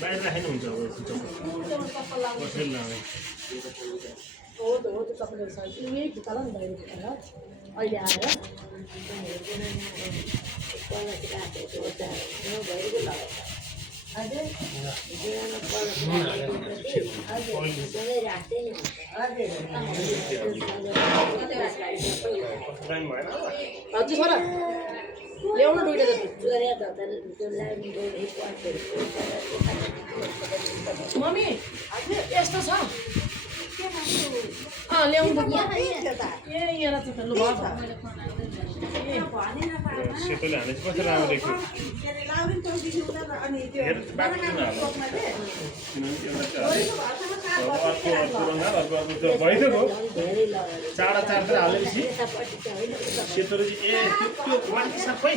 बाहिर राखेन हुन्छ ल्याउनु दुईटा मम्मी यस्तो छ ल्याउनु सेतोले हालेपछि कस्तो राम्रो देख्यो भइदिएको चाडा चार्दै हालेपछि सेतोले त्यो सबै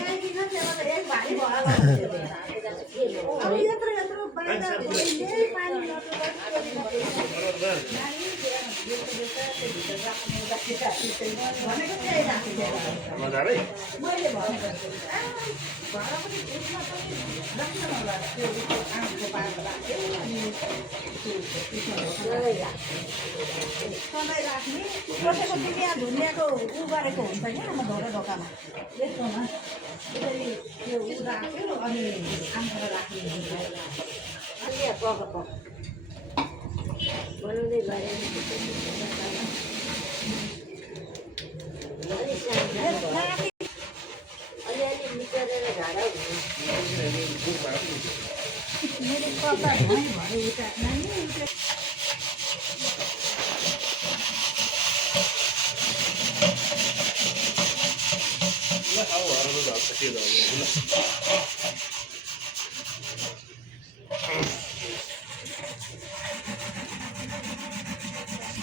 मजाले राख्ने कसैको टिका धुनियाँको उ गरेको हुन्छ नि म धोका ढोकामा यस्तोमा त्यसरी त्यो उ राख्यो अनि आमखेर राख्ने बनाउँदै गरे अलिअलि मिचरेर घाडा मेरो कता भए उता नानी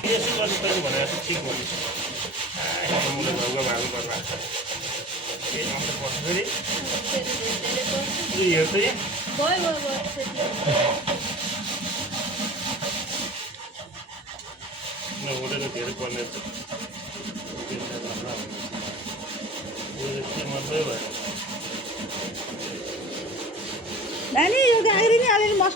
यसो गर्नु भनेर ठिक भयो भएको गर्ला हेर्छ होटेल धेरै पर्ने मात्रै भयो नानी यो गाग्री नि अलिअलि मस